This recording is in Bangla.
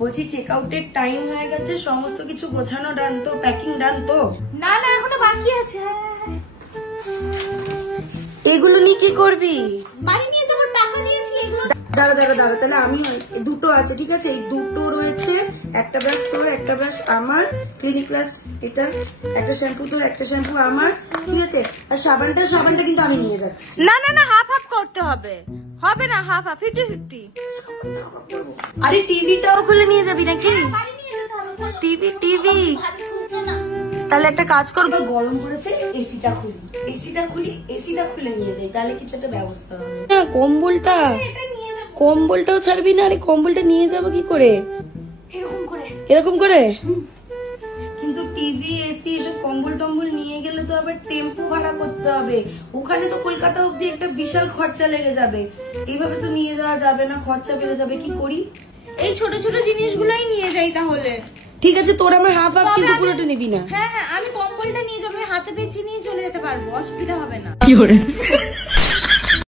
বলছি চেক আউটের টাইম হয়ে গেছে, সমস্ত কিছু গোছানো ডান তো, প্যাকিং ডান তো? না না এখনো বাকি আছে। এগুলো নিয়ে কি করবি? বাড়ি নিয়ে যাবো, টাকা দিয়েছি এগুলো। দাঁড়া দাঁড়া দাঁড়া, তাহলে আমি দুটো আছে, ঠিক আছে? এই দুটো রয়েছে, একটা ব্রাশ তোর, একটা ব্রাশ আমার, ক্লিনিক প্লাস এটা, একটা শ্যাম্পু তোর, একটা শ্যাম্পু আমার, ঠিক আছে? আর সাবানটা কিন্তু আমি নিয়ে যাচ্ছি। না না না, হাফ হাফ করতে হবে, হবে না হাফ হাফ, 50-50। আরে টিভিটাও খুলে নিয়ে যাবি নাকি? টিভি তাহলে একটা কাজ করবো, গরম করেছে, এসিটা খুলে নিয়ে যাই, তাহলে কিছু একটা ব্যবস্থা হবে। হ্যাঁ, কম্বলটাও ছাড়বি না? আরে কম্বলটা নিয়ে যাবো কি করে? এরকম করে? কিন্তু টিভি, এসি, এসব কম্বল টম্বল নিয়ে গেলে তো আবার টেম্পো ভাড়া করতে হবে, ওখানে তো কলকাতা অব্দি একটা বিশাল খরচা লেগে যাবে। এইভাবে তো নিয়ে যাওয়া যাবে না, খরচা বেড়ে যাবে। কি করি? এই ছোট ছোট জিনিসগুলোই নিয়ে যাই তাহলে। ঠিক আছে, তোর আমার হাফ হাফ, কিন্তু পুরোটা নিবি না। হ্যাঁ হ্যাঁ, আমি কম্বলটা নিয়ে যাবো, হাতে পেঁচিয়ে নিয়ে চলে যেতে পারবো, অসুবিধা হবে না।